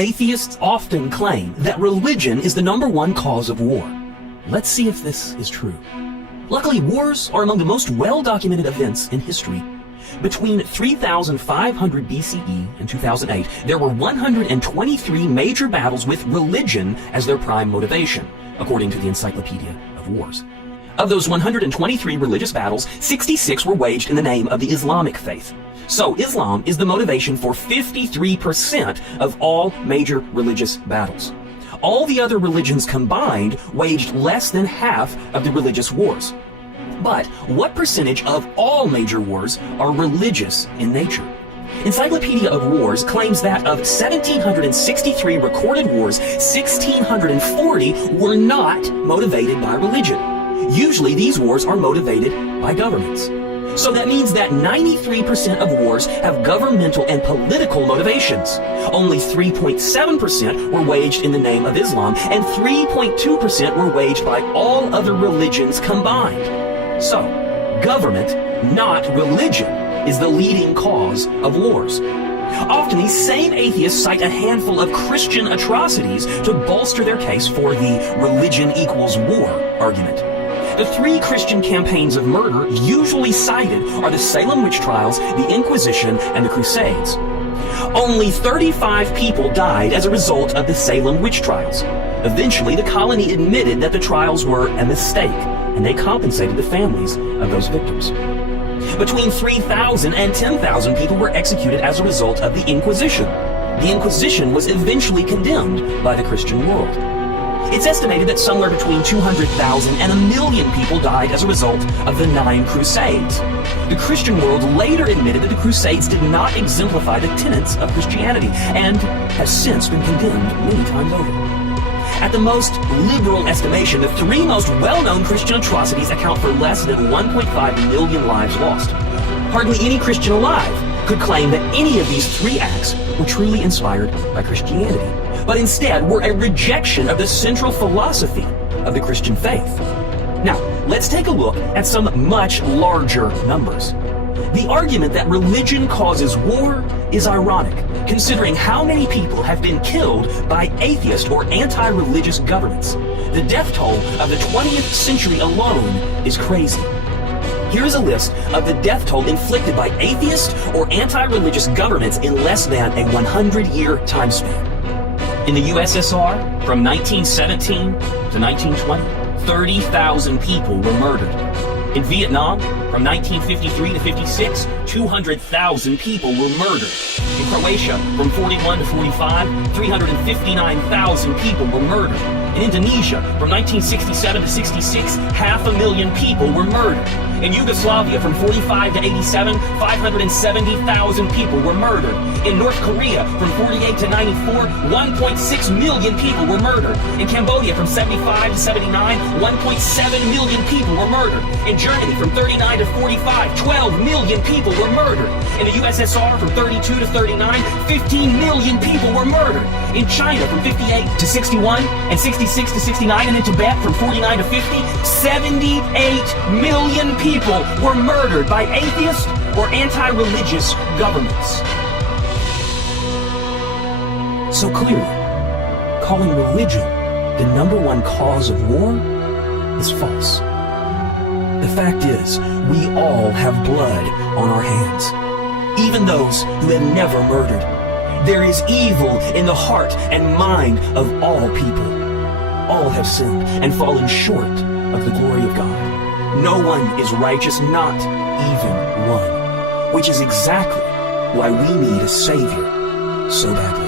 Atheists often claim that religion is the _1 cause of war. Let's see if this is true. Luckily, wars are among the most well-documented events in history. Between 3500 BCE and 2008, there were 123 major battles with religion as their prime motivation, according to the Encyclopedia of Wars. Of those 123 religious battles, 66 were waged in the name of the Islamic faith. So Islam is the motivation for 53% of all major religious battles. All the other religions combined waged less than half of the religious wars. But what percentage of all major wars are religious in nature? Encyclopedia of Wars claims that of 1,763 recorded wars, 1,640 were not motivated by religion. Usually these wars are motivated by governments. So that means that 93% of wars have governmental and political motivations. Only 3.7% were waged in the name of Islam, and 3.2% were waged by all other religions combined. So, government, not religion, is the leading cause of wars. Often these same atheists cite a handful of Christian atrocities to bolster their case for the religion equals war argument. The 3 Christian campaigns of murder usually cited are the Salem witch trials, the Inquisition, and the Crusades. Only 35 people died as a result of the Salem witch trials. Eventually, the colony admitted that the trials were a mistake, and they compensated the families of those victims. Between 3,000 and 10,000 people were executed as a result of the Inquisition. The Inquisition was eventually condemned by the Christian world. It's estimated that somewhere between 200,000 and 1 million people died as a result of the 9 Crusades. The Christian world later admitted that the Crusades did not exemplify the tenets of Christianity and has since been condemned many times over. At the most liberal estimation, the 3 most well-known Christian atrocities account for less than 1.5 million lives lost. Hardly any Christian alive could claim that any of these 3 acts were truly inspired by Christianity, but instead were a rejection of the central philosophy of the Christian faith. Now, let's take a look at some much larger numbers. The argument that religion causes war is ironic, considering how many people have been killed by atheist or anti-religious governments. The death toll of the 20th century alone is crazy. Here is a list of the death toll inflicted by atheist or anti-religious governments in less than a 100-year time span. In the USSR, from 1917 to 1920, 30,000 people were murdered. In Vietnam, from 1953 to 56, 200,000 people were murdered. In Croatia, from 41 to 45, 359,000 people were murdered. In Indonesia, from 1967 to 66, 500,000 people were murdered. In Yugoslavia, from 45 to 87, 570,000 people were murdered. In North Korea, from 48 to 94, 1.6 million people were murdered. In Cambodia, from 75 to 79, 1.7 million people were murdered. In Germany, from 39 to 45, 12 million people were murdered. In the USSR, from 32 to 39, 15 million people were murdered. In China, from 58 to 61, and 66 to 69, and in Tibet, from 49 to 50, 78 million people were murdered by atheist or anti-religious governments. So clearly, calling religion the #1 cause of war is false. The fact is, we all have blood on our hands, even those who have never murdered. There is evil in the heart and mind of all people. All have sinned and fallen short of the glory of God. No one is righteous, not even one, which is exactly why we need a Savior so badly.